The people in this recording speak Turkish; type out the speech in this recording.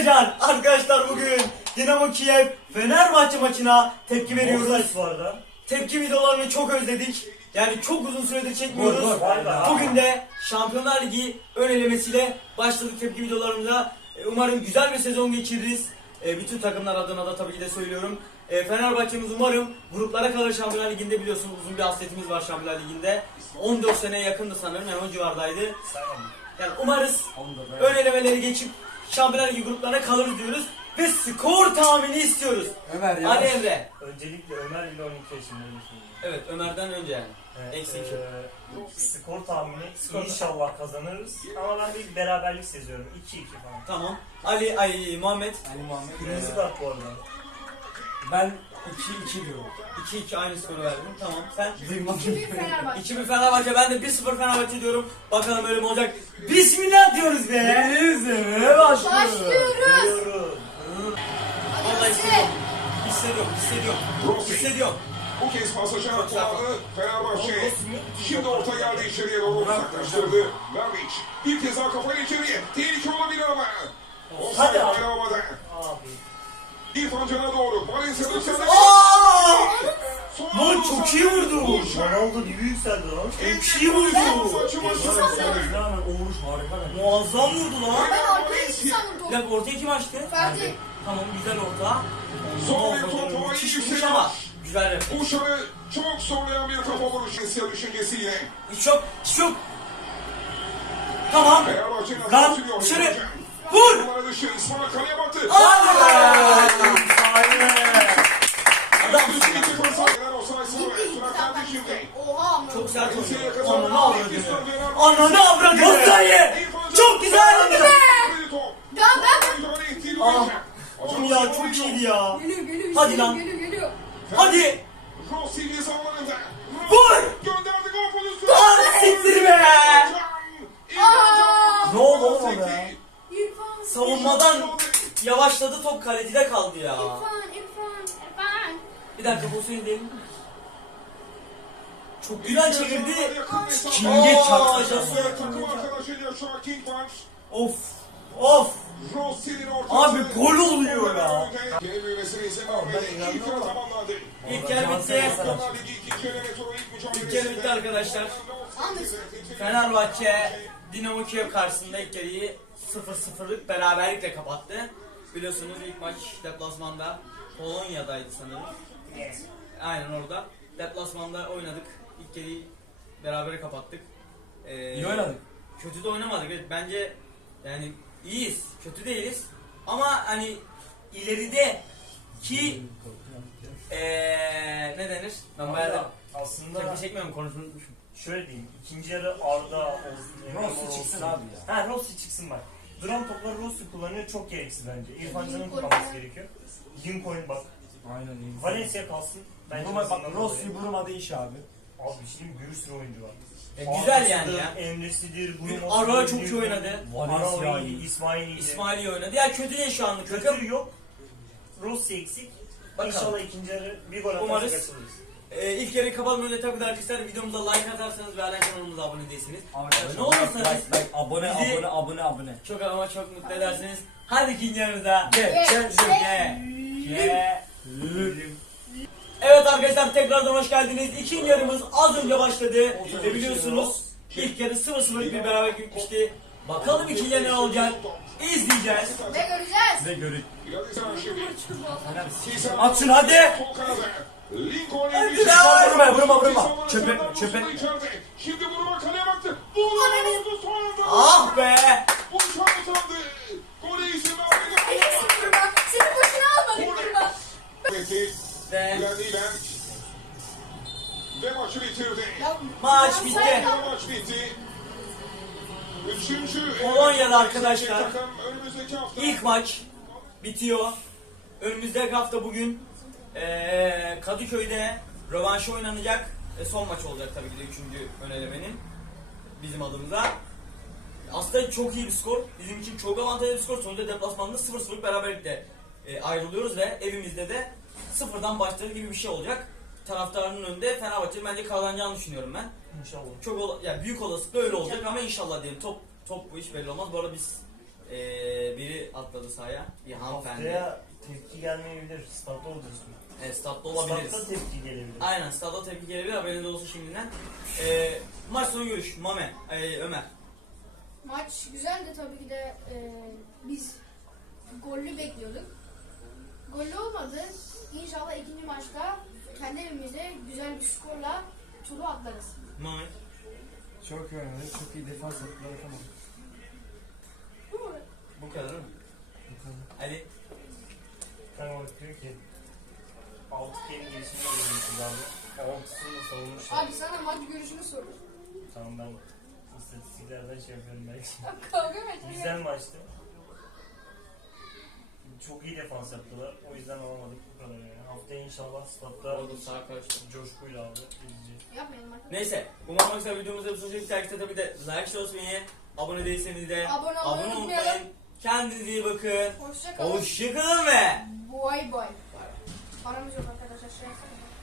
Emrecan. Arkadaşlar bugün Dinamo Kiev Fenerbahçe maçına tepki veriyoruz. Offside var da. Tepki videolarını çok özledik. Yani çok uzun süredir çekmiyoruz. Vay be, vay be. Bugün de Şampiyonlar Ligi ön elemesiyle başladık tepki videolarımıza. E, Umarım güzel bir sezon geçiririz. E, Bütün takımlar adına da tabii ki de söylüyorum. E, Fenerbahçe'miz umarım gruplara kalır Şampiyonlar Ligi'nde biliyorsunuz uzun bir hasretimiz var Şampiyonlar Ligi'nde. 14 seneye yakındı sanırım yani o civardaydı. Yani umarız ön elemeleri geçip Şampiyonlar Ligi gruplarına kalır diyoruz. Ve skor tahmini istiyoruz. Ömer ya. Ali Emre. Öncelikle Ömer ile 12 yaşındayım. Evet Ömer'den önce yani. Evet, Eksi iki. eee, skor tahmini Skor- inşallah kazanırız. Ama ben bir beraberlik seziyorum. 2-2 falan. Tamam. Ali, ay Muhammed. Ali Muhammed. Kırmızı Ee, kart bu arada. Ben 2-2 diyorum. 2-2 aynı skoru verdim. Tamam. Sen Duymadım. 2-1 Fenerbahçe. 2-1 Fenerbahçe. Ben de 1-0 Fenerbahçe diyorum. Bakalım öyle mi olacak? Bismillah diyoruz be. Denizli'ye başlıyoruz. Başlıyoruz. Geliyoruz. Vallahi hissediyorum. Hissediyorum. Hissediyorum. Hissediyorum. Bu kez pasaja kullandı Fenerbahçe. Şimdi orta geldi içeriye doğru uzaklaştırdı. Vermic bir kez daha kafayla içeriye. Tehlike olabilir ama. Hadi Offside abi. Hala havada. Abi. İrfan Can'a doğru. Valencia dışarıda. Aa! Son Lan çok iyi vurdu. Ronaldo gibi yükseldi lan. Çok iyi vurdu. Saçı başı Bana saçları. rağmen o vuruş harika. Muazzam vurdu lan. Ben arkaya iki ortaya kim açtı? Ferdi. Tamam güzel orta. Son bir top havayı yükseliyor. güzel refleks. Bu şanı çok zorlayan bir kafa vuruşu Siyah düşüncesiyle. Çok çok. Tamam. Lan, dışarı. Vur. Numara dışı. Hadi be. Adam Osay Samuel. Gitti. Verdi şimdi. Oha çok sert oynuyor. Ananı avradı. Ananı avradı. Çok güzel. Top. Ya ben Ah. ya çok iyiydi ya. Hadi lan. Hadi. Rossi ceza alanında. Vur. Gönderdi gol. Ne oldu oğlum? Savunmadan yavaşladı top kalecide kaldı ya. İrfan. İrfan. İrfan. Bir dakika bu senin değil mi? Çok güzel çevirdi. Kimge. Jasper Takım arkadaşı Joshua King var. Of. Of. Abi gol oluyor ya. İlk yarı bitti. İlk yarı bitti arkadaşlar. Fenerbahçe Dinamo Kiev karşısında ilk yarıyı 0-0'lık beraberlikle kapattı. Biliyorsunuz ilk maç deplasmanda Polonya'daydı sanırım. Aynen orada. Deplasmanda oynadık. İlk yarıyı berabere kapattık. Ee, İyi oynadık. Kötü de oynamadık. Evet, bence yani iyiyiz. Kötü değiliz. Ama hani ileride ki ee, ne denir? Ben bayağı da Aslında tepki çekmiyorum konuşmayı unutmuşum. şöyle diyeyim. İkinci yarı Arda. Emre Rossi çıksın abi ya. Ha Rossi çıksın bak. Duran topları Rossi kullanıyor çok gereksiz bence. İrfan Can'ın kullanması gerekiyor. Lincoln bak. Aynen iyi. Valencia kalsın. Bence Buruma bak Rossi. Buruma değiş abi. Abi mi? bir sürü oyuncu var. E, güzel yani ya. Emre'sidir, Bruno. Ara çok iyi oynadı. Valencia Ara iyi. İsmail iyi. İsmail iyi oynadı. Ya kötü değil şu anlık. Kötü yok. Rossi eksik. Bakalım. İnşallah ikinci yarı bir gol Umarız. atarsak açılırız. Ee, ilk yarı kapatmadan önce tabii arkadaşlar videomuza like atarsanız ve hala kanalımıza abone değilsiniz. Arkadaşlar, Ne olursa like, biz- like, abone, bizi- abone, abone, abone. Çok ama çok mutlu edersiniz. Hadi ikinci yarımıza. Gel, gel, Ge- ge- Evet arkadaşlar tekrardan hoş geldiniz. İkinci yarımız az önce başladı. Ve biliyorsunuz ilk yarı 0-0 bir beraber gitmişti. Bakalım yarı ne olacak? İzleyeceğiz. Ne göreceğiz? Şimdi. Fener- At şunu hadi. Hadi lan. Vurma, vurma, vurma. Çöpe, çöpe. Şimdi vurma kaleye baktı. Vurma vurdu son anda. Ah be! Bu şan utandı. Gole izin vermedi. Ayıpsın kurban. Seni boşuna almadık. Messi. Ve maçı bitirdi. Maç bitti. maç bitti. Üçüncü. Polonya'da arkadaşlar. İlk maç bitiyor. Önümüzdeki hafta bugün Kadıköy'de rövanşı oynanacak. E, son maç olacak tabii ki de 3. ön elemenin bizim adımıza. Aslında çok iyi bir skor. Bizim için çok avantajlı bir skor. Sonuçta deplasmanda 0-0 beraberlikle e, ayrılıyoruz ve evimizde de sıfırdan başları gibi bir şey olacak. Taraftarının önünde Fenerbahçe'nin bence kazanacağını düşünüyorum ben. İnşallah. Çok ola, ya büyük olasılıkla öyle olacak ama inşallah diyelim. Top top bu iş belli olmaz. Bu arada biz e, biri atladı sahaya. Bir hanımefendi. Haftaya tepki gelmeyebilir. Statta olacaksın. E, statta olabiliriz. Statta tepki gelebilir. Aynen stada tepki gelebilir haberiniz olsun şimdiden. E, maç sonu görüş. Mame, e, Ömer. Maç güzeldi tabii ki de e, biz gollü bekliyorduk. Gollü olmadı. İnşallah ikinci maçta güzel bir skorla turu atlarız. Mame. Çok iyi oynadı. Çok iyi defans yaptılar tamam. Bu kadar mı? Hadi. Kanka bak diyor ki 6 kere girişimde oynuyorsunuz abi. 6'sını da savunmuş. Abi sana maç görüşünü sorur. Tamam ben istatistiklerden şey yapıyorum belki. Kavga mı? Güzel maçtı çok iyi defans yaptılar. O yüzden alamadık bu kadar yani. Haftaya inşallah statta Oğlum sağ karıştı. coşkuyla abi gideceğiz. Yapmayalım. Neyse. Umarım arkadaşlar videomuzu yapısınca bir takipte tabii de like çalışmayı, abone değilseniz de Abone olmayı unutmayalım. Kendinize iyi bakın. Hoşça kalın. Hoşçakalın ve Boy boy. Paramız yok arkadaşlar. Şey.